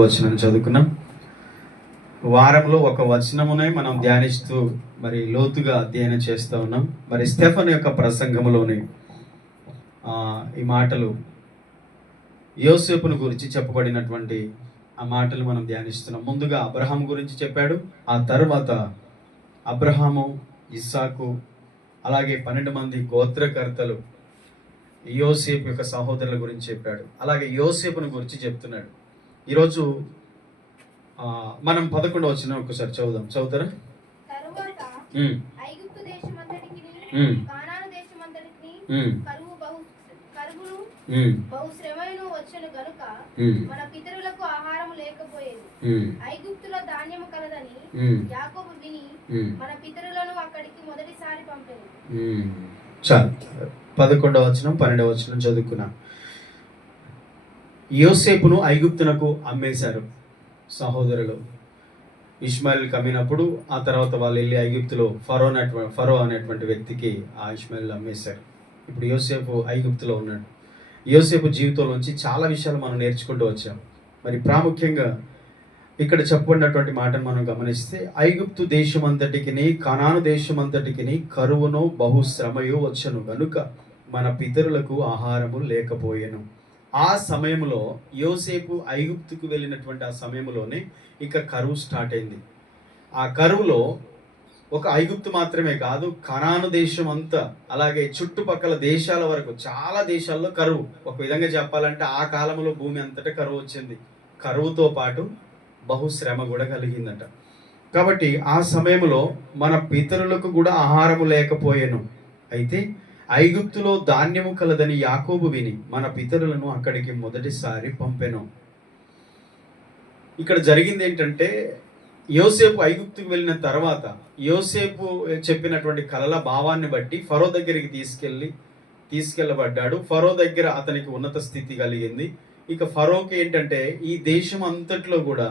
వచనం చదువుకున్నాం. వారంలో ఒక వచనమునే మనం ధ్యానిస్తూ మరి లోతుగా అధ్యయనం చేస్తూ ఉన్నాం. మరి స్టెఫన్ యొక్క ప్రసంగంలోని ఈ మాటలు యోసేపును గురించి చెప్పబడినటువంటి ఆ మాటలు మనం ధ్యానిస్తున్నాం. ముందుగా అబ్రహాం గురించి చెప్పాడు. ఆ తర్వాత అబ్రహాము, ఇస్సాకు, అలాగే 12 మంది గోత్రకర్తలు యోసేపు యొక్క సహోదరుల గురించి చెప్పాడు. అలాగే యోసేపును గురించి చెప్తున్నాడు. ఈరోజు మనం 11వ వచనం ఒకసారి చదువుతారా? మన పితరులకు ఆహారము లేకపోయేది, ఐగుప్తులో ధాన్యము కలదని యాకోబు విని మన పితరులను అక్కడికి మొదటిసారి పంపెను. చాలు. 11వ వచనం 12వ వచనం చదువుకున్నా. యోసేపును ఐగుప్తునకు అమ్మేశారు సహోదరులు. ఇష్మాయిల్ కమ్మినప్పుడు ఆ తర్వాత వాళ్ళు వెళ్ళి ఐగుప్తులో ఫరో అనేటువంటి వ్యక్తికి ఆ ఇష్మాయిల్ అమ్మేశారు. ఇప్పుడు యోసేపు ఐగుప్తులో ఉన్నాడు. యోసేపు జీవితంలోంచి చాలా విషయాలు మనం నేర్చుకుంటూ వచ్చాం. మరి ప్రాముఖ్యంగా ఇక్కడ చెప్పబడినటువంటి మాటను మనం గమనిస్తే, ఐగుప్తు దేశమంతటికి కనాను దేశమంతటికి కరువును బహుశ్రమయు వచ్చను గనుక మన పితరులకు ఆహారము లేకపోయెను. ఆ సమయంలో యోసేపు ఐగుప్తుకు వెళ్ళినటువంటి ఆ సమయంలోనే ఇక కరువు స్టార్ట్ అయింది. ఆ కరువులో ఒక ఐగుప్తు మాత్రమే కాదు, కనాను దేశం అంతా, అలాగే చుట్టుపక్కల దేశాల వరకు చాలా దేశాల్లో కరువు. ఒక విధంగా చెప్పాలంటే ఆ కాలంలో భూమి అంతటా కరువు వచ్చింది. కరువుతో పాటు బహుశ్రమ కూడా కలిగిందట. కాబట్టి ఆ సమయంలో మన పితరులకు కూడా ఆహారము లేకపోయాను. అయితే ఐగుప్తులో ధాన్యము కలదని యాకోబు విని మన పితరులను అక్కడికి మొదటిసారి పంపెను. ఇక్కడ జరిగింది ఏంటంటే, యోసేపు ఐగుప్తుకు వెళ్ళిన తర్వాత యోసేపు చెప్పినటువంటి కలల భావాన్ని బట్టి ఫరో దగ్గరికి తీసుకెళ్ళబడ్డాడు. ఫరో దగ్గర అతనికి ఉన్నత స్థితి కలిగింది. ఇక ఫరోకి ఏంటంటే ఈ దేశం అంతట్లో కూడా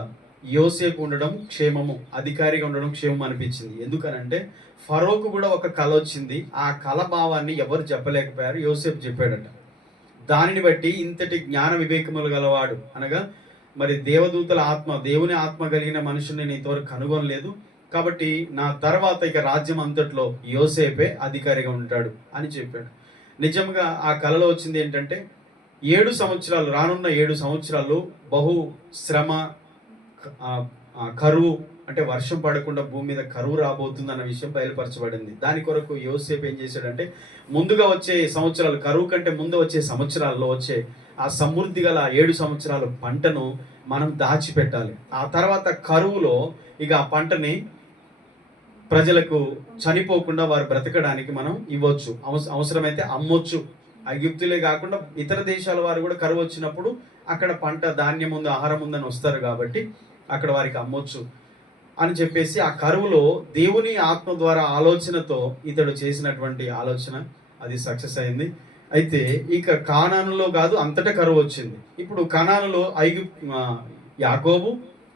యోసేపు ఉండడం క్షేమము, అధికారిగా ఉండడం క్షేమం అనిపించింది. ఎందుకనంటే ఫరోకు కూడా ఒక కళ వచ్చింది. ఆ కళ భావాన్ని ఎవరు చెప్పలేకపోయారు, యోసేపు చెప్పాడట. దానిని బట్టి ఇంతటి జ్ఞాన వివేకములు గలవాడు, అనగా మరి దేవదూతల ఆత్మ, దేవుని ఆత్మ కలిగిన మనుషుని నేను ఇంతవరకు కనుగొనలేదు, కాబట్టి నా తర్వాత ఇక రాజ్యం అంతట్లో యోసేపే అధికారిగా ఉంటాడు అని చెప్పాడు. నిజంగా ఆ కళలో వచ్చింది ఏంటంటే 7 సంవత్సరాలు, రానున్న 7 సంవత్సరాలు బహు శ్రమ, కరువు, అంటే వర్షం పడకుండా భూమి మీద కరువు రాబోతుంది అన్న విషయం బయలుపరచబడింది. దాని కొరకు యోసేపు ఏం చేశాడంటే, ముందుగా వచ్చే సంవత్సరాలు, కరువు కంటే ముందు వచ్చే సంవత్సరాల్లో వచ్చే ఆ సమృద్ధి గల 7 సంవత్సరాల పంటను మనం దాచిపెట్టాలి. ఆ తర్వాత కరువులో ఇక ఆ పంటని ప్రజలకు చనిపోకుండా వారు బ్రతకడానికి మనం ఇవ్వచ్చు, అవసరమైతే అమ్మొచ్చు. ఐగుప్తులే కాకుండా ఇతర దేశాల వారు కూడా కరువు వచ్చినప్పుడు అక్కడ పంట, ధాన్యం ఉంది, ఆహారం ఉందని వస్తారు కాబట్టి అక్కడ వారికి అమ్మొచ్చు అని చెప్పేసి ఆ కరువులో దేవుని ఆత్మ ద్వారా ఆలోచనతో ఇతడు చేసినటువంటి ఆలోచన అది సక్సెస్ అయింది. అయితే ఇక కానానులో కాదు, అంతటా కరువు వచ్చింది. ఇప్పుడు కానానులో యాకోబు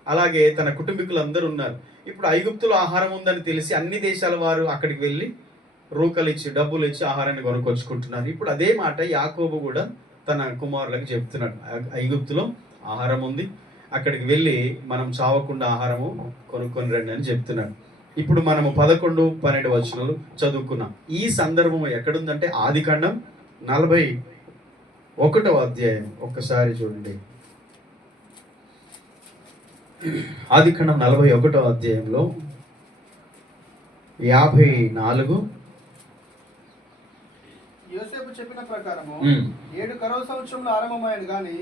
అలాగే తన కుటుంబీకులందరూ ఉన్నారు. ఇప్పుడు ఐగుప్తులో ఆహారం ఉందని తెలిసి అన్ని దేశాల వారు అక్కడికి వెళ్ళి రూకలు ఇచ్చి, డబ్బులు ఇచ్చి ఆహారాన్ని కొనుక్కొచ్చుకుంటున్నారు. ఇప్పుడు అదే మాట యాకోబు కూడా తన కుమారులకు చెప్తున్నాడు, ఐగుప్తులో ఆహారం ఉంది, అక్కడికి వెళ్ళి మనం చావకుండా ఆహారము కొనుక్కొని రండి అని చెప్తున్నాడు. ఇప్పుడు మనము 11, 12 వచనాలు చదువుకున్నాం. ఈ సందర్భం ఎక్కడుందంటే ఆదికాండం 41వ అధ్యాయం. ఒక్కసారి చూడండి. ఆదికాండం 41వ అధ్యాయంలో 54. యోసేపు చెప్పిన ప్రకారము 7 కరువు సంవత్సరంలో ఆరంభమైంది గాని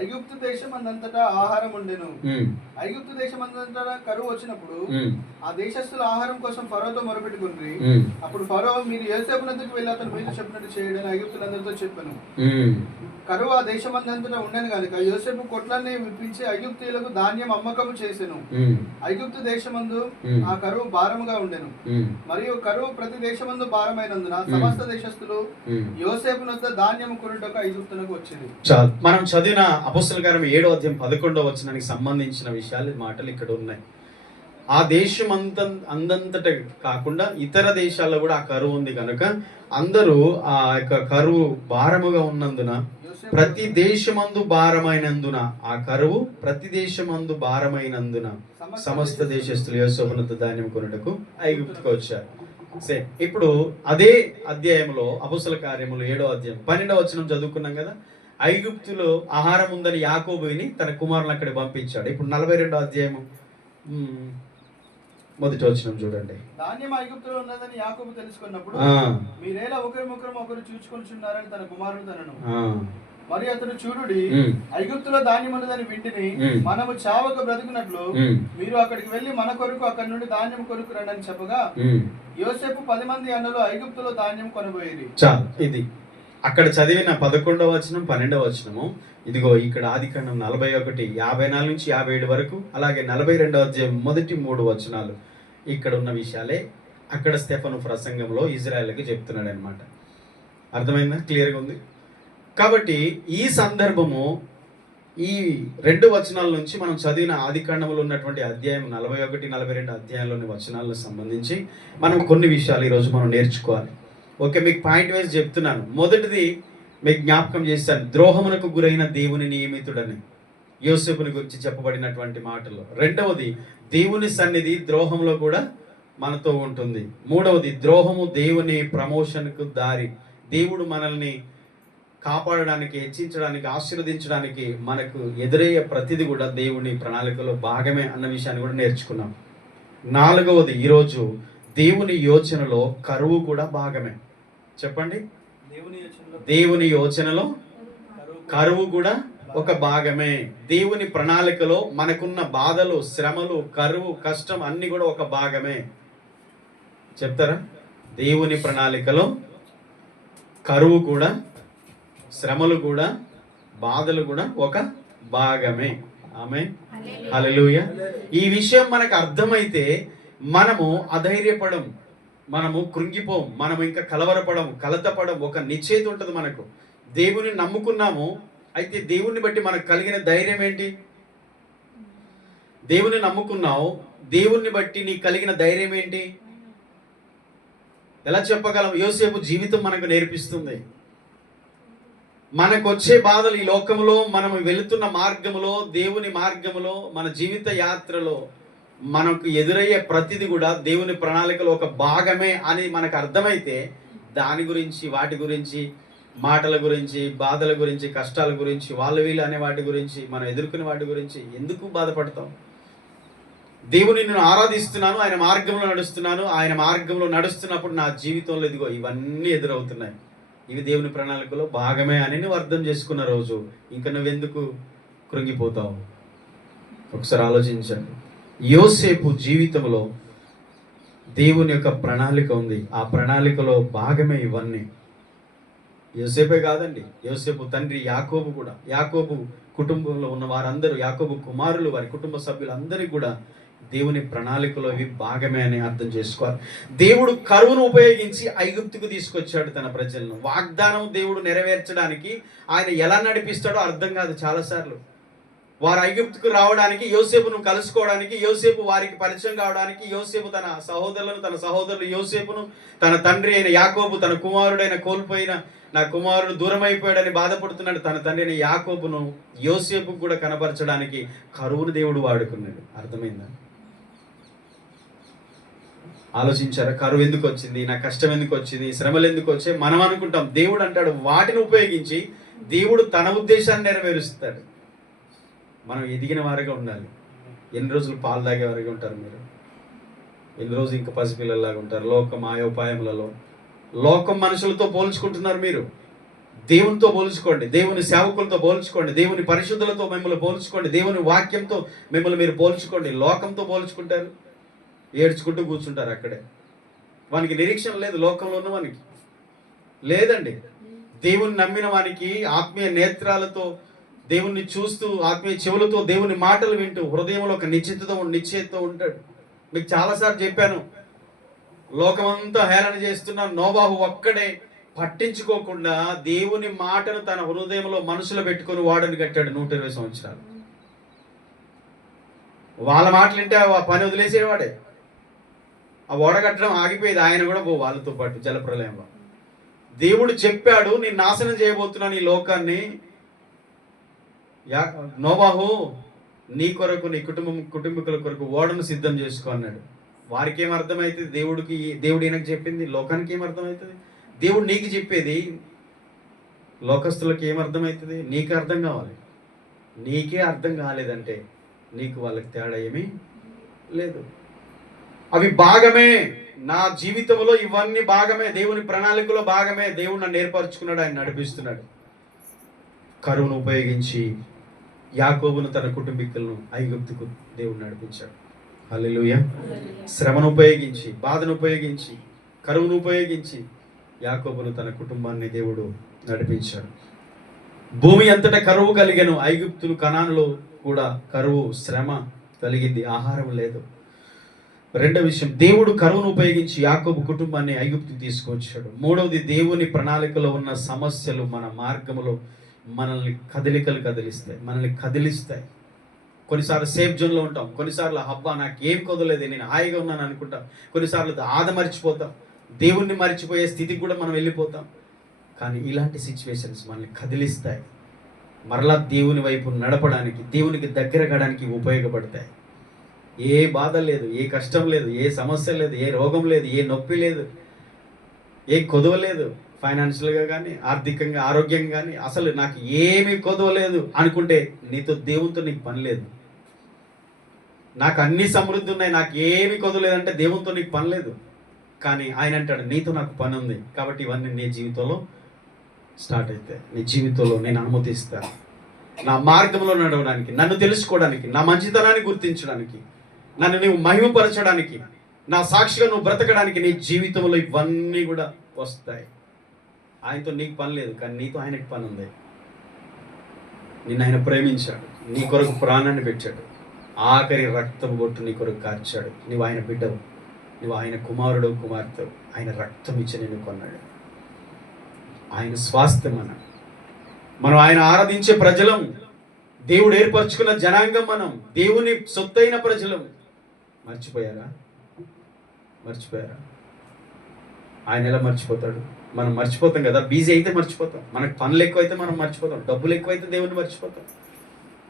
ఐగుప్తు దేశం అందంతటా ఆహారం ఉండెను. ఐగుప్తు దేశం అందంతటా కరువు వచ్చినప్పుడు ఆ దేశస్తుల ఆహారం కోసం ఫరోతో మొరపెట్టుకుండ్రి. అప్పుడు ఫరో, మీరు యోసేపు నదికి వెళ్ళి అతను మీతో చెప్పినట్టు చేయడని ఐగుప్తులందరితో చెప్పాను. కరువు ఆ దేశం అందంతటా ఉండను కనుక యోసేపు కొట్లన్నీ విప్పించి ఐగుప్తీయులకు ధాన్యం అమ్మకము చేసెను. ఐగుప్తు దేశమందు ఆ కరువు భారముగా ఉండెను. మరియు కరువు ప్రతి దేశమందు భారమైనందున సమస్త దేశస్తులు యోసేపు వద్ద ధాన్యం కొనుటకు ఐగుప్తునకు వచ్చింది. మనం చదివిన అపొస్తలుల కార్యం 7వ అధ్యాయం 11వ వచనానికి సంబంధించిన విషయాలు, మాటలు ఇక్కడ ఉన్నాయి. ఆ దేశం అందంతట కాకుండా ఇతర దేశాల్లో కూడా ఆ కరువు ఉంది కనుక అందరూ ఆ యొక్క కరువు భారముగా ఉన్నందున ప్రతి దేశమందు భారమైనందున ఆ కరువు ప్రతి దేశమందు భారమైనందున సమస్త దేశస్తులు యోసేపునొద్ద ధాన్యం కొనుటకు ఐగుప్తుకు వచ్చారు. ఇప్పుడు అదే అధ్యాయంలో అపొస్తల కార్యములు 7వ అధ్యాయం 12వ వచనం చదువుకున్నాం కదా. ఐగుప్తులో ఆహారం ఉందని యాకోబుని తన కుమారులను అక్కడ పంపించాడు. ఇప్పుడు 42వ అధ్యాయము మొదటి వచనం చూడండి. ధాన్యం ఐగుప్తులో ఉన్నదని యాకోబు తెలుసుకున్నప్పుడు మీరేలా ఒకరు చూచుకొనిచున్నారని తన కుమారుడు తనను. మరి అతడు చూడుడి, ఐగుప్తులో ధాన్యం ఉన్నదని వింటిని మనము చావక బ్రతుకున్నట్లు మీరు అక్కడికి వెళ్లి మన కొరకు అక్కడి నుండి ధాన్యం కొరకు రండి అని చెప్పగా యోసేపు 10 మంది అన్నలు ఐగుప్తులో ధాన్యం కొనబోయేది. చాలు. ఇది అక్కడ చదివిన 11వ వచనం 12వ వచనము. ఇదిగో ఇక్కడ ఆదికాండం 41 54 నుంచి 57 వరకు, అలాగే 42వ అధ్యాయం మొదటి 3 వచనాలు ఇక్కడ ఉన్న విషయాలే అక్కడ స్టెఫను ప్రసంగంలో ఇజ్రాయెల్కి చెప్తున్నాడు అనమాట. అర్థమైందా? క్లియర్గా ఉంది. కాబట్టి ఈ సందర్భము ఈ 2 వచనాల నుంచి మనం చదివిన ఆదికాండంలో ఉన్నటువంటి అధ్యాయం 41, 42 అధ్యాయంలోని వచనాలకు సంబంధించి మనం కొన్ని విషయాలు ఈరోజు మనం నేర్చుకోవాలి. ఓకే, మీకు పాయింట్ వైజ్ చెప్తున్నాను. మొదటిది మీకు జ్ఞాపకం చేస్తాను, ద్రోహమునకు గురైన దేవుని నియమితుడని యోసేపుని గురించి చెప్పబడినటువంటి మాటలు. రెండవది, దేవుని సన్నిధి ద్రోహంలో కూడా మనతో ఉంటుంది. మూడవది, ద్రోహము దేవుని ప్రమోషన్కు దారి. దేవుడు మనల్ని కాపాడడానికి, హెచ్చించడానికి, ఆశీర్వదించడానికి మనకు ఎదురయ్యే ప్రతిది కూడా దేవుని ప్రణాళికలో భాగమే అన్న విషయాన్ని కూడా నేర్చుకున్నాం. నాలుగవది, ఈరోజు దేవుని యోచనలో కరువు కూడా భాగమే. చెప్పండి, దేవుని యోచనలో కరువు కూడా ఒక భాగమే. దేవుని ప్రణాళికలో మనకున్న బాధలు, శ్రమలు, కరువు, కష్టం అన్ని కూడా ఒక భాగమే. చెప్తారా? దేవుని ప్రణాళికలో కరువు కూడా, శ్రమలు కూడా, బాధలు కూడా ఒక భాగమే. ఆమేన్, హల్లెలూయా. ఈ విషయం మనకు అర్థమైతే మనము అధైర్యపడం, మనము కృంగిపోం, మనము ఇంకా కలవరపడం, కలతపడం. ఒక నిశ్చయిత ఉంటుంది మనకు. దేవుని నమ్ముకున్నాము, అయితే దేవుణ్ణి బట్టి మనకు కలిగిన ధైర్యం ఏంటి? దేవుని నమ్ముకున్నావు, దేవుణ్ణి బట్టి నీకు కలిగిన ధైర్యం ఏంటి? ఎలా చెప్పగలం? యోసేపు జీవితం మనకు నేర్పిస్తుంది. మనకు వచ్చే బాధలు ఈ లోకంలో, మనం వెళుతున్న మార్గములో, దేవుని మార్గములో, మన జీవిత యాత్రలో మనకు ఎదురయ్యే ప్రతిది కూడా దేవుని ప్రణాళికలో ఒక భాగమే అని మనకు అర్థమైతే దాని గురించి, వాటి గురించి, మాటల గురించి, బాధల గురించి, కష్టాల గురించి, వాళ్ళు వీళ్ళు అనే వాటి గురించి, మనం ఎదుర్కొనే వాటి గురించి ఎందుకు బాధపడతాం? దేవుని నేను ఆరాధిస్తున్నాను, ఆయన మార్గంలో నడుస్తున్నాను, ఆయన మార్గంలో నడుస్తున్నప్పుడు నా జీవితంలో ఇదిగో ఇవన్నీ ఎదురవుతున్నాయి, ఇవి దేవుని ప్రణాళికలో భాగమే అని నువ్వు అర్థం చేసుకున్న రోజు ఇంకా నువ్వెందుకు కృంగిపోతావు? ఒకసారి ఆలోచించండి. యోసేపు జీవితంలో దేవుని యొక్క ప్రణాళిక ఉంది. ఆ ప్రణాళికలో భాగమే ఇవన్నీ. యోసేపే కాదండి, యోసేపు తండ్రి యాకోబు కూడా, యాకోబు కుటుంబంలో ఉన్న వారందరూ, యాకోబు కుమారులు, వారి కుటుంబ సభ్యులందరికీ కూడా దేవుని ప్రణాళికలో ఇవి భాగమే అని అర్థం చేసుకోవాలి. దేవుడు కరువును ఉపయోగించి ఐగుప్తుకు తీసుకొచ్చాడు తన ప్రజలను. వాగ్దానం దేవుడు నెరవేర్చడానికి ఆయన ఎలా నడిపిస్తాడో అర్థం కాదు చాలాసార్లు. వారు ఐగుప్తుకు రావడానికి, యోసేపును కలుసుకోవడానికి, యోసేపు వారికి పరిచయం కావడానికి, యోసేపు తన సహోదరులు యోసేపును, తన తండ్రి అయిన యాకోబు, తన కుమారుడైన కోల్పోయిన నా కుమారుడు దూరం అయిపోయాడని బాధపడుతున్నాడు తన తండ్రి అయిన యాకోబును యోసేపుకు కూడా కనపరచడానికి కరువును దేవుడు వాడుకున్నాడు. అర్థమైందా? ఆలోచించారా? కరువు ఎందుకు వచ్చింది, నా కష్టం ఎందుకు వచ్చింది, శ్రమలు ఎందుకు వచ్చాయి మనం అనుకుంటాం. దేవుడు అంటాడు వాటిని ఉపయోగించి దేవుడు తన ఉద్దేశాన్ని నెరవేరుస్తాడు. మనం ఎదిగిన వారిగా ఉండాలి. ఎన్ని రోజులు పాలు తాగే వారిగా ఉంటారు మీరు? ఎన్ని రోజులు ఇంకా పసిపిల్లలాగా ఉంటారు? లోకం ఆయోపాయములలో, లోకం మనుషులతో పోల్చుకుంటున్నారు మీరు. దేవునితో పోల్చుకోండి, దేవుని సేవకులతో పోల్చుకోండి, దేవుని పరిశుద్ధులతో మిమ్మల్ని పోల్చుకోండి, దేవుని వాక్యంతో మిమ్మల్ని మీరు పోల్చుకోండి. లోకంతో పోల్చుకుంటారు, ఏడ్చుకుంటూ కూర్చుంటారు అక్కడే. వానికి నిరీక్షణ లేదు, లోకంలో ఉన్న వానికి లేదండి. దేవుని నమ్మిన వానికి ఆత్మీయ నేత్రాలతో దేవుణ్ణి చూస్తూ, ఆత్మీయ చెవులతో దేవుని మాటలు వింటూ, హృదయంలో ఒక నిశ్చయతతో ఉంటాడు. మీకు చాలాసార్లు చెప్పాను, లోకమంతా హేళన చేస్తున్న నోబాహు ఒక్కడే పట్టించుకోకుండా దేవుని మాటను తన హృదయంలో మనసులో పెట్టుకొని వాడని కట్టాడు 120 సంవత్సరాలు. వాళ్ళ మాటలు వింటే ఆ పని వదిలేసేవాడే. ఆ ఓడ కట్టడం ఆగిపోయేది, ఆయన కూడా వాళ్ళతో పాటు జలప్రలయంలో. దేవుడు చెప్పాడు, నేను నాశనం చేయబోతున్నాను ఈ లోకాన్ని, నోవాహు నీ కొరకు నీ కుటుంబీకుల కొరకు ఓడను సిద్ధం చేసుకో అన్నాడు. వారికి ఏం అర్థమవుతుంది? దేవుడు ఈయనకు చెప్పింది లోకానికి ఏం అర్థమవుతుంది? దేవుడు నీకు చెప్పేది లోకస్తులకు ఏం అర్థమవుతుంది? నీకు అర్థం కావాలి. నీకే అర్థం కాలేదంటే నీకు వాళ్ళకి తేడా ఏమీ లేదు. అవి భాగమే, నా జీవితంలో ఇవన్నీ భాగమే, దేవుని ప్రణాళికలో భాగమే. దేవుడు నన్ను ఏర్పరచుకున్నాడు, ఆయన నడిపిస్తున్నాడు. కరువును ఉపయోగించి యాకోబును తన కుటుంబీకులను ఐగుప్తుకు దేవుడు నడిపించాడు. హల్లెలూయా. శ్రమను ఉపయోగించి, బాధను ఉపయోగించి, కరువును ఉపయోగించి యాకోబును తన కుటుంబాన్ని దేవుడు నడిపించాడు. భూమి అంతటా కరువు కలిగెను. ఐగుప్తులు కనానులో కూడా కరువు, శ్రమ కలిగింది, ఆహారం లేదు. రెండవ విషయం, దేవుడు కరువును ఉపయోగించి యాకోబు కుటుంబాన్ని ఐగుప్తుకు తీసుకొచ్చాడు. మూడవది, దేవుని ప్రణాళికలో ఉన్న సమస్యలు మన మార్గంలో మనల్ని కదిలిస్తాయి. కొన్నిసార్లు సేఫ్ జోన్లో ఉంటాం, కొన్నిసార్లు హబ్బా నాకు ఏం కుదరలేదు, నేను హాయిగా ఉన్నాను అనుకుంటాం, కొన్నిసార్లు మర్చిపోతాం, దేవుణ్ణి మర్చిపోయే స్థితికి కూడా మనం వెళ్ళిపోతాం. కానీ ఇలాంటి సిచ్యువేషన్స్ మనల్ని కదిలిస్తాయి, మరలా దేవుని వైపు నడపడానికి, దేవునికి దగ్గర కావడానికి ఉపయోగపడతాయి. ఏ బాధ లేదు, ఏ కష్టం లేదు, ఏ సమస్య లేదు, ఏ రోగం లేదు, ఏ నొప్పి లేదు, ఏ కొదవ లేదు, ఫైనాన్షియల్గా కానీ ఆర్థికంగా ఆరోగ్యంగా కానీ అసలు నాకు ఏమీ కొదవలేదు అనుకుంటే దేవునితో నీకు పని లేదు. నాకు అన్ని సమృద్ధి ఉన్నాయి, నాకు ఏమి కొదవలేదంటే దేవునితో నీకు పని లేదు. కానీ ఆయన అంటాడు, నీతో నాకు పని ఉంది కాబట్టి ఇవన్నీ నీ జీవితంలో స్టార్ట్ అవుతాయి. నీ జీవితంలో నేను అనుమతిస్తాను, నా మార్గంలో నడవడానికి, నన్ను తెలుసుకోవడానికి, నా మంచితనాన్ని గుర్తించడానికి, నన్ను నువ్వు మహిమపరచడానికి, నా సాక్షిగా నువ్వు బ్రతకడానికి నీ జీవితంలో ఇవన్నీ కూడా వస్తాయి. ఆయనతో నీకు పని లేదు, కానీ నీతో ఆయనకి పని ఉంది. నిన్ను ఆయన ప్రేమించాడు, నీ కొరకు ప్రాణాన్ని పెట్టాడు, ఆఖరి రక్తం బొట్టు నీ కొరకు కార్చాడు. నువ్వు ఆయన బిడ్డవు, నువ్వు ఆయన కుమారుడు కుమార్తెవు. ఆయన రక్తం ఇచ్చి నిన్ను కొన్నాడు. ఆయన స్వాస్థ్యం మనం ఆయన ఆరాధించే ప్రజలం, దేవుడు ఏర్పరచుకున్న జనాంగం, మనం దేవుని సొత్తైన ప్రజలం. మర్చిపోయారా? ఆయన ఎలా మర్చిపోతాడు? మనం మర్చిపోతాం కదా, బిజీ అయితే మర్చిపోతాం, మనకు పనులు ఎక్కువైతే మనం మర్చిపోతాం, డబ్బులు ఎక్కువైతే దేవుణ్ణి మర్చిపోతాం,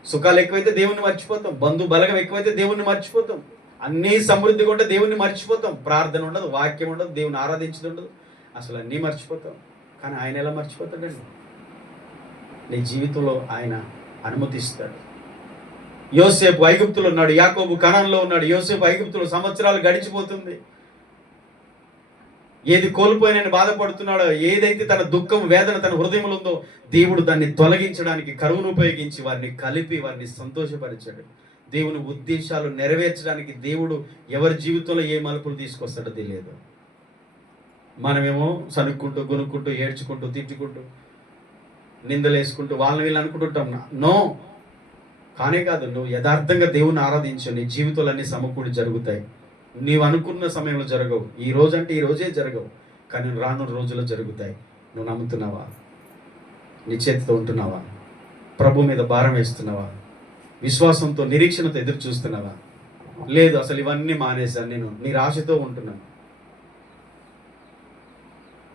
సుఖాలు ఎక్కువైతే దేవుణ్ణి మర్చిపోతాం, బంధు బలగం ఎక్కువైతే దేవుణ్ణి మర్చిపోతాం, అన్నీ సమృద్ధిగా ఉంటే దేవుణ్ణి మర్చిపోతాం, ప్రార్థన ఉండదు, వాక్యం ఉండదు, దేవుని ఆరాధించడం ఉండదు, అసలు అన్నీ మర్చిపోతాం. కానీ ఆయన ఎలా మర్చిపోతాడండి? నీ జీవితంలో ఆయన అనుమతిస్తాడు. యోసేపు ఐగుప్తులో ఉన్నాడు, యాకోబు కనాన్లో ఉన్నాడు. యోసేపు ఐగుప్తులో సంవత్సరాలు గడిచిపోతుంది. ఏది కోల్పోయినని బాధపడుతున్నాడో, ఏదైతే తన దుఃఖం వేదన తన హృదయంలో ఉందో, దేవుడు దాన్ని తొలగించడానికి కరువును ఉపయోగించి వారిని కలిపి వారిని సంతోషపరిచాడు. దేవుని ఉద్దేశాలు నెరవేర్చడానికి దేవుడు ఎవరి జీవితంలో ఏ మలుపులు తీసుకొస్తాడో తెలియదు. మనమేమో సనుక్కుంటూ, గొనుక్కుంటూ, ఏడ్చుకుంటూ, తిట్టుకుంటూ, నిందలు వేసుకుంటూ, వాళ్ళని వీళ్ళు అనుకుంటుంటాం. నో, కానే కాదు. నువ్వు యథార్థంగా దేవుని ఆరాధించు, నీ జీవితంలో అన్ని సమకూడి జరుగుతాయి. నీవు అనుకున్న సమయంలో జరగవు, ఈ రోజు అంటే ఈ రోజే జరగవు, కానీ రానున్న రోజుల్లో జరుగుతాయి. నువ్వు నమ్ముతున్నావా? నీ చేతితో ఉంటున్నావా? ప్రభు మీద భారం వేస్తున్నావా? విశ్వాసంతో, నిరీక్షణతో ఎదురు చూస్తున్నావా? లేదు, అసలు ఇవన్నీ మానేశాను, నేను నిరాశతో ఉంటున్నాను.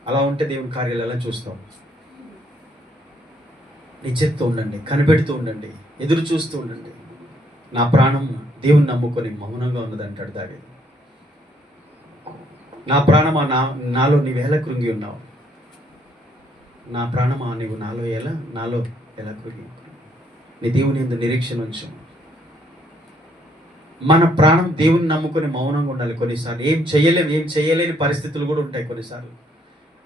అలా ఉంటే దేవుని కార్యాలు ఎలా చూస్తావు? నీ చేతితో ఉండండి, కనిపెడుతూ ఉండండి, ఎదురు చూస్తూ ఉండండి. నా ప్రాణం దేవుని నమ్ముకొని మౌనంగా ఉన్నది అంటాడు దావీదు. నా ప్రాణమా, నాలో నీవేలా కృంగి ఉన్నావు? నా ప్రాణమా, నీవు నాలో ఎలా కృంగి? నీ దేవుని యందు నిరీక్షణ ఉంచు. మన ప్రాణం దేవుని నమ్ముకొని మౌనంగా ఉండాలి. కొన్నిసార్లు ఏం చేయలేని పరిస్థితులు కూడా ఉంటాయి కొన్నిసార్లు.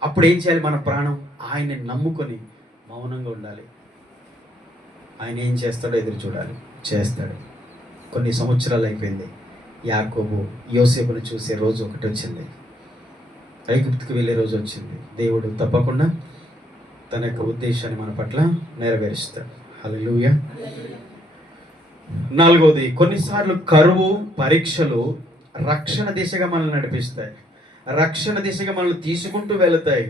అప్పుడు ఏం చేయాలి? మన ప్రాణం ఆయన్ని నమ్ముకొని మౌనంగా ఉండాలి. ఆయన ఏం చేస్తాడో ఎదురు చూడాలి. చేస్తాడు. కొన్ని సంవత్సరాలు అయిపోయింది. యాకోబు యోసేపును చూసే రోజు ఒకటి వచ్చింది. ఐగుప్తుకు వెళ్ళే రోజు వచ్చింది. దేవుడు తప్పకుండా తన యొక్క ఉద్దేశాన్ని మన పట్ల నెరవేరుస్తాడు. హల్లెలూయా. నాలుగవది, కొన్నిసార్లు కరువు, పరీక్షలు రక్షణ దిశగా మనల్ని నడిపిస్తాయి. రక్షణ దిశగా మనల్ని తీసుకుంటూ వెళతాయి.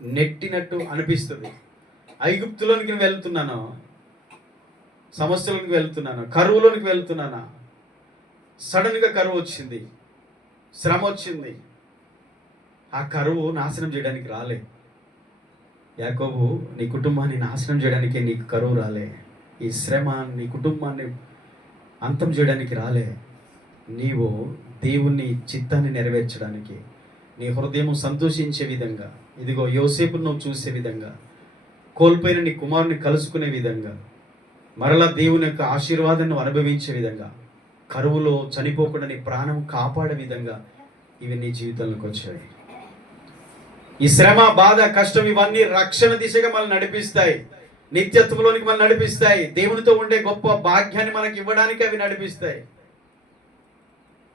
నెట్టినట్టు అనిపిస్తుంది. ఐగుప్తులోనికి వెళ్తున్నాను, సమస్యలోనికి వెళ్తున్నాను, కరువులోనికి వెళ్తున్నానా, సడన్గా కరువు వచ్చింది, శ్రమ వచ్చింది. ఆ కరువు నాశనం చేయడానికి రాలే. యాకోబు, నీ కుటుంబాన్ని నాశనం చేయడానికి నీకు కరువు రాలే. ఈ శ్రమ నీ కుటుంబాన్ని అంతం చేయడానికి రాలే. నీవు దేవుని చిత్తాన్ని నెరవేర్చడానికి, నీ హృదయం సంతోషించే విధంగా, ఇదిగో యోసేపును నువ్వు చూసే విధంగా, కోల్పోయిన నీ కుమారుని కలుసుకునే విధంగా, మరలా దేవుని యొక్క ఆశీర్వాదాన్ని అనుభవించే విధంగా, కరువులో చనిపోకుండా నీ ప్రాణం కాపాడే విధంగా ఇవి నీ జీవితంలోకి వచ్చాయి. ఈ శ్రమ, బాధ, కష్టం ఇవన్నీ రక్షణ దిశగా మనల్ని నడిపిస్తాయి, నిత్యత్వంలోనికి మనల్ని నడిపిస్తాయి, దేవునితో ఉండే గొప్ప భాగ్యాన్ని మనకి ఇవ్వడానికి అవి నడిపిస్తాయి.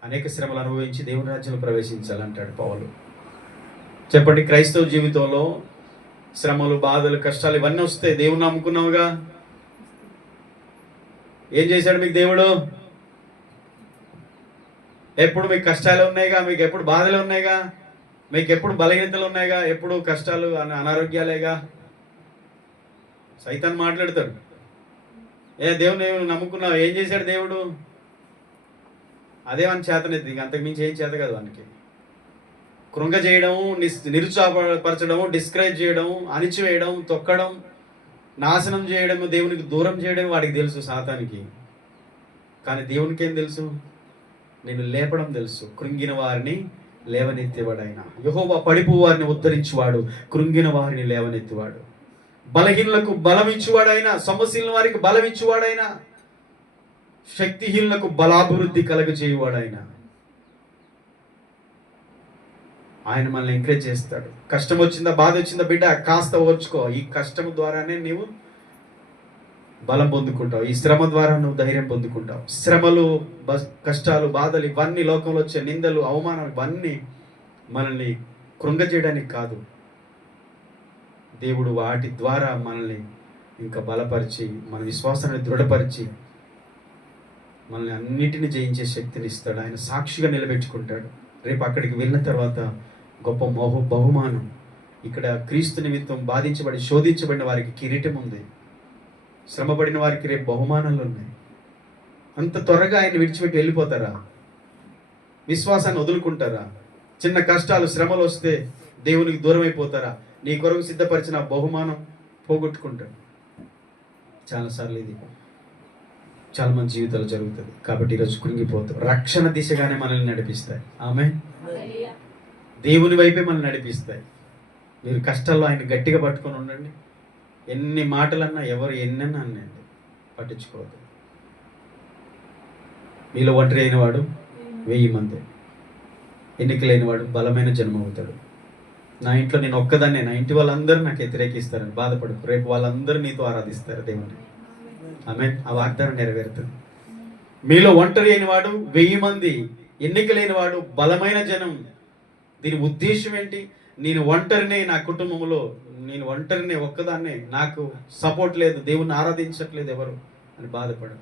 అనేక శ్రమలు అనుభవించి దేవుని రాజ్యంలో ప్రవేశించాలంటాడు పౌలు. చెప్పండి, క్రైస్తవ జీవితంలో శ్రమలు, బాధలు, కష్టాలు ఇవన్నీ వస్తాయి. దేవుని నమ్ముకున్నావుగా, ఏం చేశాడు మీకు దేవుడు? ఎప్పుడు మీకు కష్టాలు ఉన్నాయిగా, మీకు ఎప్పుడు బాధలు ఉన్నాయిగా, మీకు ఎప్పుడు బలహీనతలు ఉన్నాయిగా, ఎప్పుడు కష్టాలు, అనారోగ్యాలేగా. సైతాన్ మాట్లాడతాడు, దేవుని నమ్ముకున్నావు, ఏం చేశాడు దేవుడు? అదే వాని చేతనైతే, ఇంక అంతకుమించి ఏం చేత కాదు వానికి. కృంగ చేయడం, నిరుత్సాహపరచడం, డిస్కరేజ్ చేయడం, అణిచివేయడం, తొక్కడం, నాశనం చేయడం, దేవునికి దూరం చేయడం వాడికి తెలుసు, సాతానికి. కానీ దేవునికి ఏం తెలుసు? నేను లేపడం తెలుసు. కృంగిన వారిని లేవనెత్తేవాడైనా యెహోవా, పడిపో వారిని ఉద్ధరించువాడు, కృంగిన వారిని లేవనెత్తువాడు. బలహీనులకు బలం ఇచ్చువాడైనా, సమస్యల వారికి బలం ఇచ్చువాడైనా, శక్తిహీనులకు బలాభివృద్ధి కలగజేయువాడైనా ఆయన మనల్ని ఎంకరేజ్ చేస్తాడు. కష్టం వచ్చిందా, బాధ వచ్చిందా, బిడ్డ కాస్త ఓర్చుకో. ఈ కష్టం ద్వారానే నీవు బలం పొందుకుంటావు, ఈ శ్రమ ద్వారా నువ్వు ధైర్యం పొందుకుంటావు. శ్రమలు, కష్టాలు, బాధలు ఇవన్నీ లోకంలో వచ్చే నిందలు, అవమానం ఇవన్నీ మనల్ని కృంగజేయడానికి కాదు. దేవుడు వాటి ద్వారా మనల్ని ఇంకా బలపరిచి, మన విశ్వాసాన్ని దృఢపరిచి, మనల్ని అన్నిటిని జయించే శక్తిని ఇస్తాడు. ఆయన సాక్షిగా నిలబెట్టుకుంటాడు. రేపు అక్కడికి వెళ్ళిన తర్వాత గొప్ప బహుమానం. ఇక్కడ క్రీస్తు నిమిత్తం బాధించబడి శోధించబడిన వారికి కిరీటం ఉంది, శ్రమపడిన వారికి రేపు బహుమానాలు ఉన్నాయి. అంత త్వరగా ఆయన విడిచిపెట్టి వెళ్ళిపోతారా? విశ్వాసాన్ని వదులుకుంటారా? చిన్న కష్టాలు, శ్రమలు వస్తే దేవునికి దూరం అయిపోతారా? నీ కొరకు సిద్ధపరిచిన బహుమానం పోగొట్టుకుంటాడు. చాలాసార్లు ఇది చాలా మంది జీవితాలు జరుగుతుంది. కాబట్టి ఈరోజు కృంగిపోతాం. రక్షణ దిశగానే మనల్ని నడిపిస్తాయి. ఆమె దేవుని వైపే మనల్ని నడిపిస్తాయి. మీరు కష్టాల్లో ఆయన గట్టిగా పట్టుకొని ఉండండి. ఎన్ని మాటలన్నా, ఎవరు ఎన్నన్నా అనండి, పట్టించుకోవద్దు. మీలో ఒంటరి అయిన వాడు 1000 మంది, ఎన్నిక లేనివాడు బలమైన జన్మ అవుతాడు. నా ఇంట్లో నేను ఒక్కదాన్నే, నా ఇంటి వాళ్ళందరూ నాకు వ్యతిరేకిస్తారని బాధపడకు. రేపు వాళ్ళందరూ నీతో ఆరాధిస్తారు దేవుని. ఆమె ఆ వాగ్దానం నెరవేరుతుంది. మీలో ఒంటరి అయిన వాడు 1000 మంది, ఎన్నిక లేనివాడు బలమైన జనం. దీని ఉద్దేశం ఏంటి? నేను ఒంటరినే, నా కుటుంబంలో నేను ఒంటరినే, ఒక్కదాన్నే, నాకు సపోర్ట్ లేదు, దేవుణ్ణి ఆరాధించట్లేదు ఎవరు అని బాధపడు.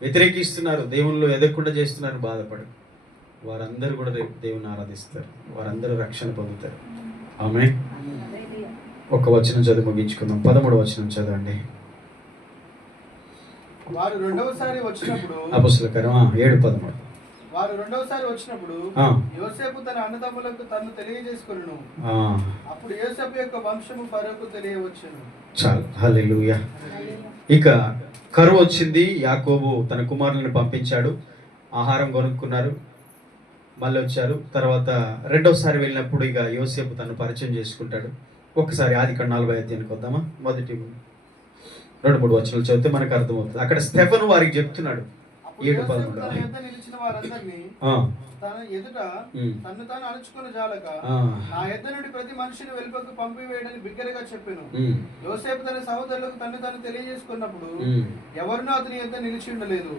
వ్యతిరేకిస్తున్నారు, దేవుళ్ళు ఎదగకుండా చేస్తున్నారు, బాధపడు. వారందరూ కూడా రేపు దేవుణ్ణి ఆరాధిస్తారు, వారందరూ రక్షణ పొందుతారు. ఆమె ఒక వచనం చదివి ముగించుకుందాం. 13వ వచనం చదవండి. వారు రెండవసారి వచ్చినప్పుడు, అపొస్తలుల కార్యం 7:13. వారు రెండవసారి వచ్చినప్పుడు యోసేపు తన అన్నదమ్ములకు తను తెలియజేసుకొనును. అప్పుడు యోసేపు యొక్క వంశము ఫరోకు తెలియవచ్చును. చాలు, హల్లెలూయా. ఇక కరువు వచ్చింది. యాకోబు తన కుమారులను పంపించాడు, ఆహారం కొనుక్కున్నారు, మళ్ళీ వచ్చారు. తర్వాత రెండోసారి వెళ్ళినప్పుడు ఇక యోసేపు తను పరిచయం చేసుకుంటాడు. ఒకసారి ఆదికాండం 40 వద్దామా? మొదటి 2-3 వచనాలు చదివితే మనకు అర్థమవుతుంది. అక్కడ స్టెఫను వారికి చెప్తున్నాడు. 7:13 నిలిచిన వారందరినీ తన ఎదుట తన్ను తాను అణుచుకుని జాలక నా యొద్ద నుండి ప్రతి మనిషిని వెలుపలకు పంపివేయడని బిగ్గరగా చెప్పాను. యోసేపు తన సహోదరులకు తన్ను తాను తెలియజేసుకున్నప్పుడు ఎవరినూ అతని యొద్ద నిలిచి ఉండలేదు.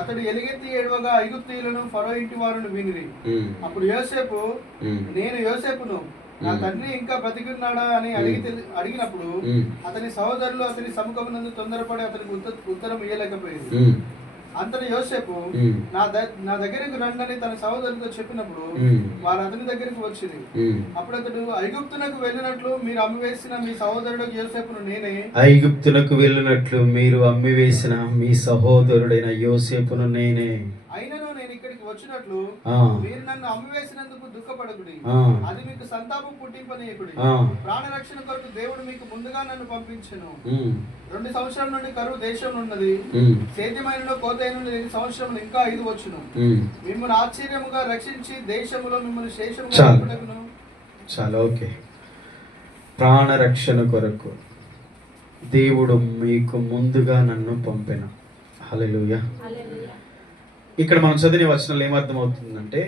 అతడు ఎలుగెత్తి ఏడవగా ఐగుప్తీయులను ఫరో ఇంటి వారిని వినిరి. అప్పుడు యోసేపు, నేను యోసేపును, నా తండ్రి ఇంకా బ్రతికున్నాడా అని అడిగినప్పుడు అతని సహోదరులు అతని సముఖమునందు తొందరపడి అతనికి ఉత్తరం ఇయ్యలేకపోయింది. అంతటి యోసేపు నా దగ్గరకు రండని తన సహోదరులతో చెప్పినప్పుడు వారు అతని దగ్గరికి వచ్చింది. అప్పుడు అతడు, ఐగుప్తునకు వెళ్ళినట్లు మీరు అమ్మివేసిన మీ సహోదరుడు యోసేపును నేనే. ఐగుప్తునకు వెళ్ళినట్లు మీరు అమ్మివేసిన మీ సహోదరుడైన యోసేపును నేనే. అయినను నేను ఇక్కడికి వచ్చినట్లు ఆ, మీరు నన్ను అమ్మివేసినందుకు దుఃఖపడకుడి, ఆ, అది మీకు సంతాపం పుట్టింపనీయకుడి. ఆ. ప్రాణరక్షణ కొరకు దేవుడు మీకు ముందుగా నన్ను పంపించెను. ఉమ్, 2 సంవత్సరాల నుండి కరువు దేశం ఉన్నది, ఉమ్, సేద్యమైనలో కోతైన సంవత్సరం ఇంకా 5 వచ్చును. ఉమ్. మిమ్మల్ని ఆశ్చర్యముగా రక్షించి దేశములో మిమ్మల్ని శేషముగా చాలు. నిలుపుటకును. చాలా ఓకే. ప్రాణరక్షణ కొరకు దేవుడు మీకు ముందుగా నన్ను పంపెన. హల్లెలూయా. ఇక్కడ మనం చదివిన వచనాలు ఏమర్థమవుతుందంటే,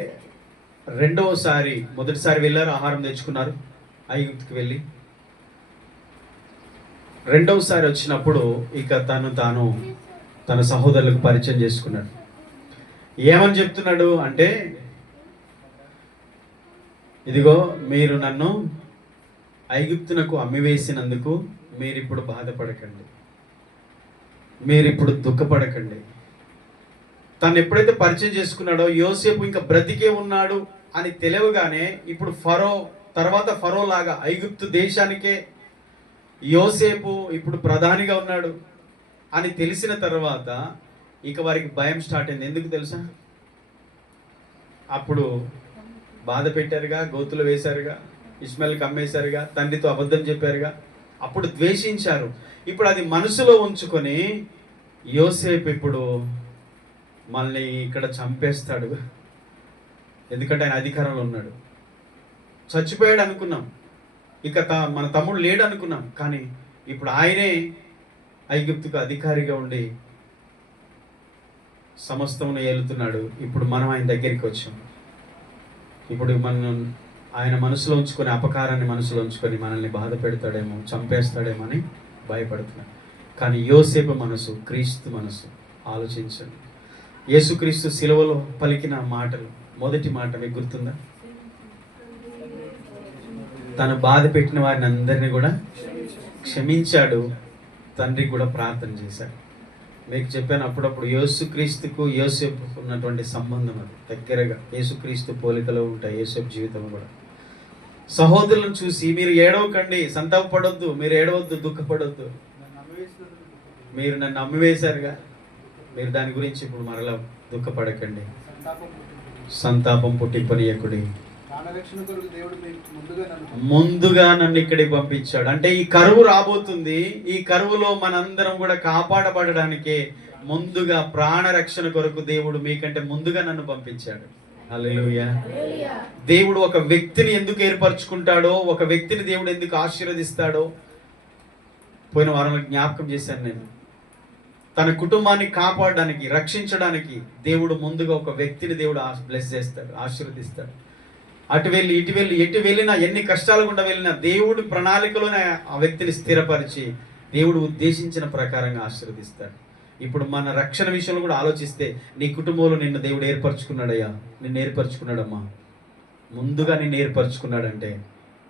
రెండవసారి, మొదటిసారి వెళ్ళారు, ఆహారం తెచ్చుకున్నారు ఐగుప్తుకి వెళ్ళి. రెండవసారి వచ్చినప్పుడు ఇక తాను తన సహోదరులకు పరిచయం చేసుకున్నాడు. ఏమని చెప్తున్నాడు అంటే, ఇదిగో మీరు నన్ను ఐగుప్తునకు అమ్మివేసినందుకు మీరిప్పుడు బాధపడకండి, మీరిప్పుడు దుఃఖపడకండి. తను ఎప్పుడైతే పరిచయం చేసుకున్నాడో యోసేపు ఇంకా బ్రతికే ఉన్నాడు అని తెలియగానే, ఇప్పుడు ఫరో లాగా ఐగుప్తు దేశానికే యోసేపు ఇప్పుడు ప్రధానిగా ఉన్నాడు అని తెలిసిన తర్వాత ఇక వారికి భయం స్టార్ట్ అయింది. ఎందుకు తెలుసా? అప్పుడు బాధ పెట్టారుగా, గోతులు వేశారుగా, ఇస్మాయిల్కి అమ్మేశారుగా, తండ్రితో అబద్ధం చెప్పారుగా, అప్పుడు ద్వేషించారు. ఇప్పుడు అది మనసులో ఉంచుకొని యోసేపు ఇప్పుడు మనల్ని ఇక్కడ చంపేస్తాడు, ఎందుకంటే ఆయన అధికారంలో ఉన్నాడు. చచ్చిపోయాడు అనుకున్నాం, ఇక మన తమ్ముడు లేడు అనుకున్నాం, కానీ ఇప్పుడు ఆయనే ఐగుప్తుకు అధికారిగా ఉండి సమస్తమును ఏలుతున్నాడు. ఇప్పుడు మనం ఆయన దగ్గరికి వచ్చాం. ఇప్పుడు ఆయన మనసులో ఉంచుకొని, అపకారాన్ని మనసులో ఉంచుకొని మనల్ని బాధ పెడతాడేమో, చంపేస్తాడేమో అని భయపడుతున్నాడు. కానీ యోసేపు మనసు, క్రీస్తు మనసు ఆలోచించండి. యేసుక్రీస్తు శిలువలో పలికిన మాటలు, మొదటి మాట మీకు గుర్తుందా? తను బాధ పెట్టిన వారిని అందరినీ కూడా క్షమించాడు, తండ్రికి కూడా ప్రార్థన చేశాడు. మీకు చెప్పాను అప్పుడప్పుడు, యేసుక్రీస్తుకు యోసేపుకు ఉన్నటువంటి సంబంధం అది దగ్గరగా. యేసుక్రీస్తు పోలికలో ఉంటాయి యోసేపు జీవితం కూడా. సహోదరులను చూసి మీరు ఏడవకండి, సంతాపపడొద్దు, మీరు ఏడవద్దు, దుఃఖపడొద్దు, మీరు నన్ను అమ్మివేశారుగా, మీరు దాని గురించి ఇప్పుడు మరలా దుఃఖపడకండి, సంతాపం పుట్టింపనీయకుడి. ముందుగా నన్ను ఇక్కడికి పంపించాడు. అంటే ఈ కరువు రాబోతుంది, ఈ కరువులో మనందరం కూడా కాపాడబడడానికి ముందుగా ప్రాణరక్షణ కొరకు దేవుడు మీకంటే ముందుగా నన్ను పంపించాడు. హల్లెలూయా. దేవుడు ఒక వ్యక్తిని ఎందుకు ఏర్పరచుకుంటాడో, ఒక వ్యక్తిని దేవుడు ఎందుకు ఆశీర్వదిస్తాడో పోయిన వారంలో జ్ఞాపకం చేశాను నేను. తన కుటుంబాన్ని కాపాడడానికి, రక్షించడానికి దేవుడు ముందుగా ఒక వ్యక్తిని దేవుడు బ్లెస్ చేస్తాడు, ఆశీర్వదిస్తాడు. అటు వెళ్ళి ఇటు వెళ్ళి ఎటు వెళ్ళినా, ఎన్ని కష్టాలు గుండా వెళ్ళినా దేవుడు ప్రణాళికలోనే ఆ వ్యక్తిని స్థిరపరిచి దేవుడు ఉద్దేశించిన ప్రకారంగా ఆశీర్వదిస్తాడు. ఇప్పుడు మన రక్షణ విషయంలో కూడా ఆలోచిస్తే, నీ కుటుంబంలో నిన్ను దేవుడు ఏర్పరచుకున్నాడయ్యా, నిన్ను ఏర్పరచుకున్నాడమ్మా. ముందుగా నిన్ను ఏర్పరచుకున్నాడంటే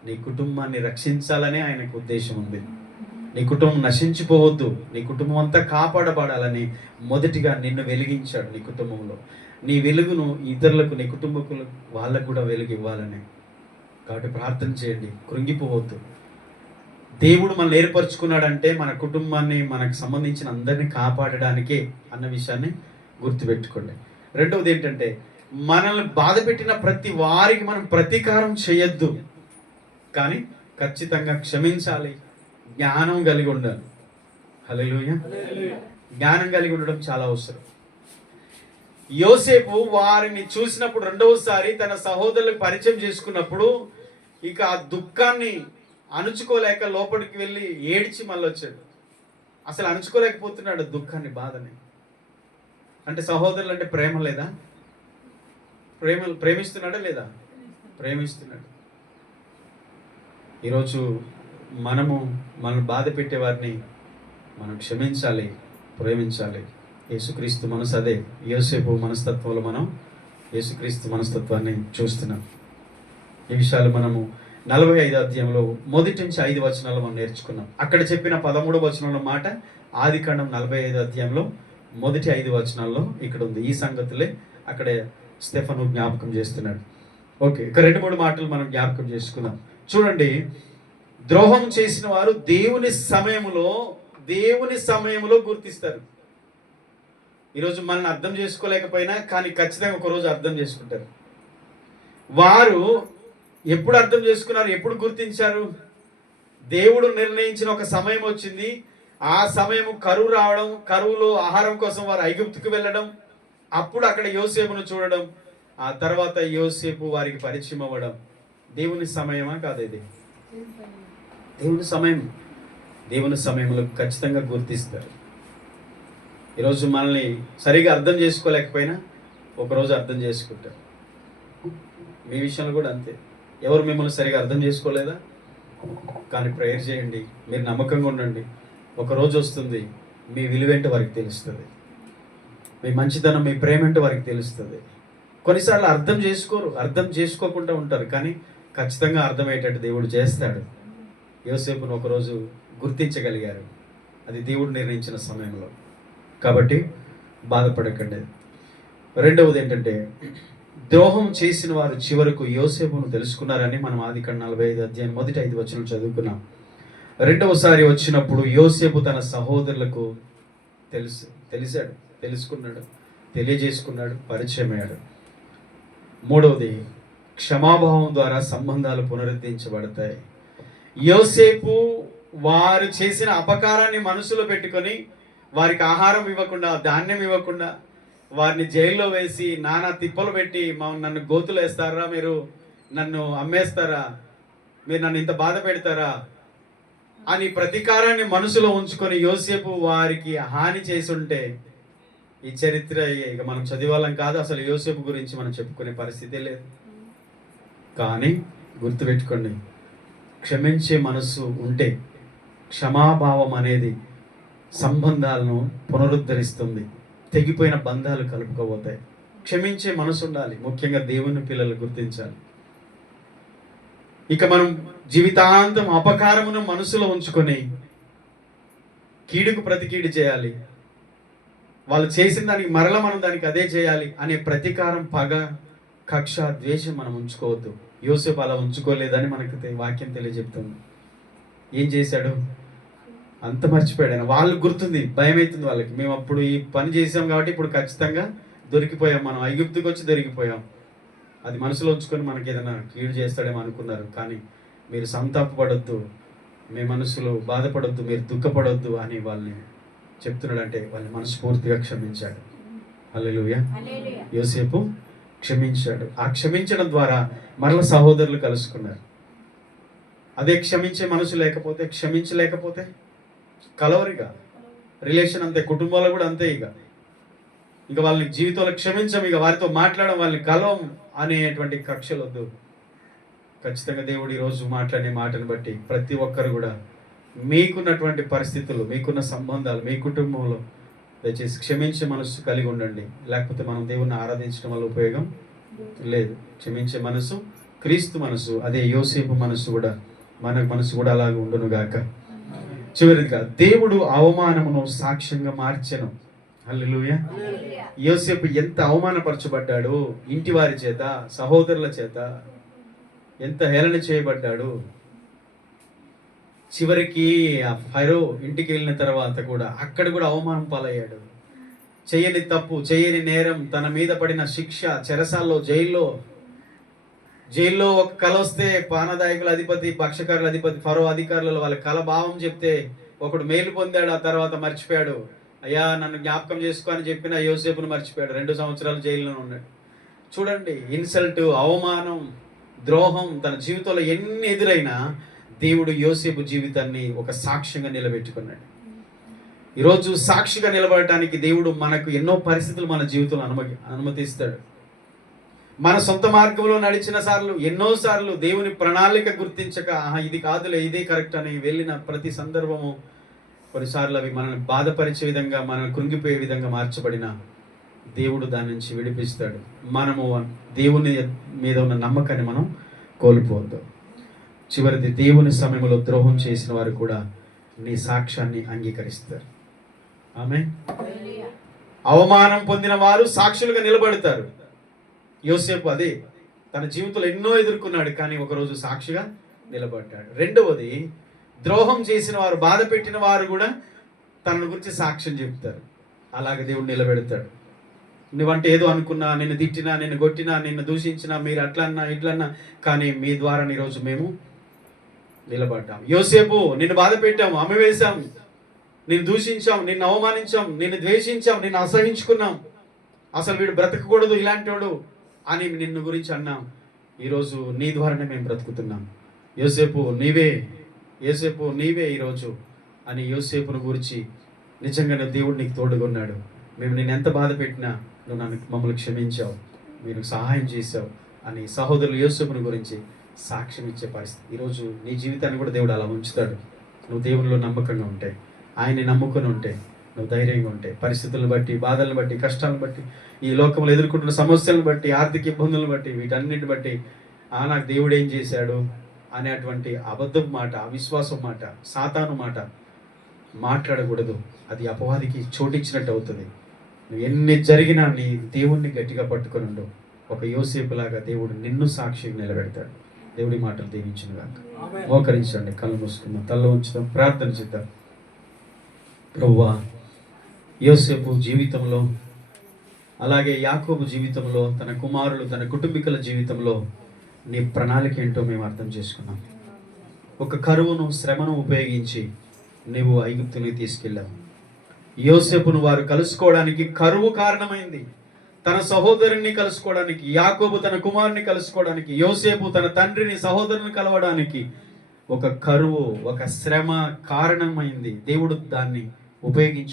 నీ కుటుంబాన్ని రక్షించాలనే ఆయనకు ఉద్దేశం ఉంది. నీ కుటుంబం నశించిపోవద్దు, నీ కుటుంబం అంతా కాపాడబడాలని మొదటిగా నిన్ను వెలిగించాడు. నీ కుటుంబంలో నీ వెలుగును ఇతరులకు, నీ కుటుంబకులకు, వాళ్ళకు కూడా వెలుగు ఇవ్వాలని. కాబట్టి ప్రార్థన చేయండి, కృంగిపోవద్దు. దేవుడు మనల్ని ఏర్పరచుకున్నాడంటే మన కుటుంబాన్ని, మనకు సంబంధించిన అందరినీ కాపాడడానికే అన్న విషయాన్ని గుర్తుపెట్టుకోండి. రెండవది ఏంటంటే, మనల్ని బాధ పెట్టిన ప్రతి వారికి మనం ప్రతీకారం చేయొద్దు, కానీ ఖచ్చితంగా క్షమించాలి. జ్ఞానం కలిగి ఉండాలి. హల్లెలూయా. జ్ఞానం కలిగి ఉండడం చాలా అవసరం. యోసేపు వారిని చూసినప్పుడు, రెండవసారి తన సహోదరులకు పరిచయం చేసుకున్నప్పుడు, ఇక ఆ దుఃఖాన్ని అణుచుకోలేక లోపలికి వెళ్ళి ఏడ్చి మళ్ళీ వచ్చాడు. అసలు అణుచుకోలేకపోతున్నాడు దుఃఖాన్ని, బాధని. అంటే సహోదరులు అంటే ప్రేమ లేదా? ప్రేమిస్తున్నాడా లేదా? ప్రేమిస్తున్నాడు. ఈరోజు మనం బాధ పెట్టే వారిని మనం క్షమించాలి, ప్రేమించాలి. యేసుక్రీస్తు మనసు అదే. యోసేపు మనస్తత్వంలో మనం యేసుక్రీస్తు మనస్తత్వాన్ని చూస్తున్నాం. ఈ విషయాలు మనము 45వ అధ్యాయంలో 1 నుంచి 5 వచనాలు మనం నేర్చుకున్నాం. అక్కడ చెప్పిన 13వ వచనంలో మాట ఆదికాండం 45వ అధ్యాయంలో 1-5 వచనాల్లో ఇక్కడ ఉంది. ఈ సంగతులే అక్కడ స్టెఫను జ్ఞాపకం చేస్తున్నాడు. ఓకే, ఇక 2-3 మాటలు మనం జ్ఞాపకం చేసుకుందాం. చూడండి, ద్రోహం చేసిన వారు దేవుని సమయంలో గుర్తిస్తారు. ఈరోజు మనల్ని అర్థం చేసుకోలేకపోయినా కానీ ఖచ్చితంగా ఒకరోజు అర్థం చేసుకుంటారు. వారు ఎప్పుడు అర్థం చేసుకున్నారు, ఎప్పుడు గుర్తించారు? దేవుడు నిర్ణయించిన ఒక సమయం వచ్చింది. ఆ సమయం కరువు రావడం, కరువులో ఆహారం కోసం వారు ఐగుప్తుకు వెళ్ళడం, అప్పుడు అక్కడ యోసేపును చూడడం, ఆ తర్వాత యోసేపు వారికి పరిచయం అవ్వడం. దేవుని సమయమా కాదు ఇది? దేవుని సమయం. దేవుని సమయంలో ఖచ్చితంగా గుర్తిస్తారు. ఈరోజు మనల్ని సరిగా అర్థం చేసుకోలేకపోయినా ఒకరోజు అర్థం చేసుకుంటారు. మీ విషయంలో కూడా అంతే. ఎవరు మిమ్మల్ని సరిగా అర్థం చేసుకోలేదా? కానీ ప్రేయర్ చేయండి, మీరు నమ్మకంగా ఉండండి. ఒకరోజు వస్తుంది, మీ విలువేంటో వారికి తెలుస్తుంది, మీ మంచితనం, మీ ప్రేమ ఏంటో వారికి తెలుస్తుంది. కొన్నిసార్లు అర్థం చేసుకోరు, అర్థం చేసుకోకుండా ఉంటారు, కానీ ఖచ్చితంగా అర్థమయ్యేటట్టు దేవుడు చేస్తాడు. యోసేపును ఒకరోజు గుర్తించగలిగారు, అది దేవుడు నిర్ణయించిన సమయంలో. కాబట్టి బాధపడకండి. రెండవది ఏంటంటే, ద్రోహం చేసిన వారు చివరకు యోసేపును తెలుసుకున్నారని మనం ఆదికాండం 45 అధ్యాయం మొదటి 5 వచనం చదువుకున్నాం. రెండవసారి వచ్చినప్పుడు యోసేపు తన సహోదరులకు తెలుసుకున్నాడు, తెలియజేసుకున్నాడు, పరిచయం అయ్యాడు. మూడవది, క్షమాభావం ద్వారా సంబంధాలు పునరుద్ధరించబడతాయి. యోసేపు వారు చేసిన అపకారాన్ని మనసులో పెట్టుకొని వారికి ఆహారం ఇవ్వకుండా, ధాన్యం ఇవ్వకుండా, వారిని జైల్లో వేసి నానా తిప్పలు పెట్టి, నన్ను గోతులు వేస్తారా, మీరు నన్ను అమ్మేస్తారా, మీరు నన్ను ఇంత బాధ పెడతారా అని ప్రతీకారాన్ని మనసులో ఉంచుకొని యోసేపు వారికి హాని చేసి ఉంటే ఈ చరిత్ర ఇక మనం చదివాళ్ళం కాదు. అసలు యోసేపు గురించి మనం చెప్పుకునే పరిస్థితే లేదు. కానీ గుర్తుపెట్టుకోండి, క్షమించే మనసు ఉంటే క్షమాభావం అనేది సంబంధాలను పునరుద్ధరిస్తుంది, తెగిపోయిన బంధాలు కలుపుకోబోతాయి. క్షమించే మనసు ఉండాలి. ముఖ్యంగా దేవుని పిల్లలు గుర్తించాలి. ఇక మనం జీవితాంతం అపకారమును మనసులో ఉంచుకొని కీడుకు ప్రతి కీడు చేయాలి, వాళ్ళు చేసిన దానికి మరల మనం దానికి అదే చేయాలి అనే ప్రతీకారం, పగ, కక్ష, ద్వేషం మనం ఉంచుకోవద్దు. యోసేపు అలా ఉంచుకోలేదని మనకు వాక్యం తెలియజెప్తుంది. ఏం చేశాడు? అంత మర్చిపోయాడు. వాళ్ళు గుర్తుంది, భయం అవుతుంది వాళ్ళకి. మేము అప్పుడు ఈ పని చేసాం కాబట్టి ఇప్పుడు ఖచ్చితంగా దొరికిపోయాం, మనం ఐగుప్తుకి వచ్చి దొరికిపోయాం. అది మనసులో ఉంచుకొని మనకి ఏదైనా కీడు చేస్తాడేమో అనుకున్నారు. కానీ మీరు సంతాపపడొద్దు, మీ మనసులో బాధపడొద్దు, మీరు దుఃఖపడొద్దు అని వాళ్ళని చెప్తున్నాడంటే వాళ్ళని మనస్ఫూర్తిగా క్షమించాడు. హల్లెలూయా. యోసేపు క్షమించాడు. ఆ క్షమించడం ద్వారా మరల సహోదరులు కలుసుకున్నారు. అదే క్షమించే మనసు లేకపోతే, క్షమించలేకపోతే కలవరిగా రిలేషన్ అంతే, కుటుంబాలు కూడా అంతే. ఇక వాళ్ళని జీవితంలో క్షమించం, ఇక వారితో మాట్లాడడం, వాళ్ళని కలవం అనేటువంటి కక్షలు వద్దు. ఖచ్చితంగా దేవుడు ఈరోజు మాట్లాడే మాటను బట్టి ప్రతి ఒక్కరు కూడా మీకున్నటువంటి పరిస్థితులు, మీకున్న సంబంధాలు, మీ కుటుంబంలో దయచేసి క్షమించే మనసు కలిగి ఉండండి. లేకపోతే మనం దేవుణ్ణి ఆరాధించడం వల్ల ఉపయోగం లేదు. క్షమించే మనసు క్రీస్తు మనసు, అదే యోసేపు మనసు కూడా, మన మనసు కూడా అలాగే ఉండును గాక. చివరిగా, దేవుడు అవమానమును సాక్ష్యంగా మార్చెను. హల్లెలూయా. యోసేపు ఎంత అవమానపరచబడ్డాడు, ఇంటి వారి చేత, సహోదరుల చేత ఎంత హేళన చేయబడ్డాడు. చివరికి ఆ ఫరో ఇంటికి వెళ్ళిన తర్వాత కూడా అక్కడ కూడా అవమానం పాలయ్యాడు. చేయని తప్పు, చేయని నేరం, తన మీద పడిన శిక్ష, చెరసాల్లో, జైల్లో ఒక కల వస్తే పానదాయకుల అధిపతి, భక్షకారుల అధిపతి, ఫరో అధికారులలో వాళ్ళ కల భావం చెప్తే ఒకడు మేలు పొందాడు, ఆ తర్వాత మర్చిపోయాడు. అయ్యా నన్ను జ్ఞాపకం చేసుకో అని చెప్పిన యోసేపును మర్చిపోయాడు. 2 సంవత్సరాలు జైల్లో ఉన్నాడు. చూడండి, ఇన్సల్ట్, అవమానం, ద్రోహం తన జీవితంలో ఎన్ని ఎదురైనా దేవుడు యోసేపు జీవితాన్ని ఒక సాక్ష్యంగా నిలబెట్టుకున్నాడు. ఈరోజు సాక్షిగా నిలబడటానికి దేవుడు మనకు ఎన్నో పరిస్థితులు మన జీవితంలో అనుమతిస్తాడు. మన సొంత మార్గంలో నడిచిన సార్లు, ఎన్నోసార్లు దేవుని ప్రణాళిక గుర్తించక ఇది కాదులే, ఇదే కరెక్ట్ అని వెళ్ళిన ప్రతి సందర్భము కొన్నిసార్లు అవి మనల్ని బాధపరిచే విధంగా, మనల్ని కృంగిపోయే విధంగా మార్చబడిన దేవుడు దాని నుంచి విడిపిస్తాడు. మనము దేవుని మీద ఉన్న నమ్మకాన్ని మనం కోల్పోవద్దు. చివరిది, దేవుని సమయంలో ద్రోహం చేసిన వారు కూడా నీ సాక్ష్యాన్ని అంగీకరిస్తారు. ఆమేన్. అవమానం పొందిన వారు సాక్షులుగా నిలబడతారు. యోసేపు అదే తన జీవితంలో ఎన్నో ఎదుర్కొన్నాడు, కానీ ఒకరోజు సాక్షిగా నిలబడ్డాడు. రెండవది, ద్రోహం చేసిన వారు, బాధ పెట్టిన వారు కూడా తన గురించి సాక్ష్యం చెప్తారు. అలాగే దేవుడు నిలబెడతాడు. నువ్వంటే ఏదో అనుకున్నా, నిన్ను తిట్టినా, నిన్ను కొట్టినా, నిన్ను దూషించినా, మీరు అట్లన్నా ఇట్లన్నా, కానీ మీ ద్వారా ఈరోజు మేము నిలబడ్డాం. యోసేపు, నిన్ను బాధ పెట్టాము, అమ్మివేశాం, నిన్ను దూషించాం, నిన్ను అవమానించాం, నిన్ను ద్వేషించాం, నిన్ను అసహించుకున్నాం, అసలు వీడు బ్రతకకూడదు ఇలాంటివాడు అని నిన్ను గురించి అన్నాం. ఈరోజు నీ ద్వారానే మేము బ్రతుకుతున్నాం. యోసేపు నీవే ఈరోజు అని యోసేపును గురించి నిజంగానే దేవుడు నీకు తోడుగా ఉన్నాడు. మేము నేను ఎంత బాధ పెట్టినా నువ్వు మమ్మల్ని క్షమించావు, మీరు సహాయం చేశావు అని సహోదరులు యోసేపును గురించి సాక్ష్యం ఇచ్చే పరిస్థితి. ఈరోజు నీ జీవితాన్ని కూడా దేవుడు అలా ఉంచుతాడు. నువ్వు దేవునిలో నమ్మకంగా ఉంటే, ఆయన్ని నమ్ముకొని ఉంటే, నువ్వు ధైర్యంగా ఉంటే, పరిస్థితులను బట్టి, బాధలను బట్టి, కష్టాలను బట్టి, ఈ లోకంలో ఎదుర్కొంటున్న సమస్యలను బట్టి, ఆర్థిక ఇబ్బందులను బట్టి, వీటన్నిటి బట్టి నాకు దేవుడు ఏం చేశాడు అనేటువంటి అబద్ధం మాట, అవిశ్వాసం మాట, సాతాను మాట మాట్లాడకూడదు. అది అపవాదికి చోటిచ్చినట్టు అవుతుంది. నువ్వు ఎన్ని జరిగినా నీ దేవుణ్ణి గట్టిగా పట్టుకొని ఉండు. ఒక యోసేపులాగా దేవుడు నిన్ను సాక్షిగా నిలబెడతాడు. దేవుడి మాటలు దీవించును గాక. మోకరించండి, కళ్ళు మూసుకుందాం, తల్ల ఉంచుదాం, ప్రార్థన చేద్దాం. ప్రభువా, యోసేపు జీవితంలో, అలాగే యాకోబు జీవితంలో, తన కుమారులు, తన కుటుంబీకుల జీవితంలో నీ ప్రణాళిక ఏంటో మేము అర్థం చేసుకున్నాం. ఒక కరువును, శ్రమను ఉపయోగించి నీవు ఐగుప్తుని తీసుకెళ్ళావు. యోసేపును వారు కలుసుకోవడానికి కరువు కారణమైంది. తన సహోదరుని కలుసుకోవడానికి, యాకోబు తన కుమారుని కలుసుకోవడానికి, యోసేపు తన తండ్రిని, సహోదరుని కలవడానికి ఒక కరువు, ఒక శ్రమ కారణమైంది. దేవుడు దాన్ని ఉపయోగించు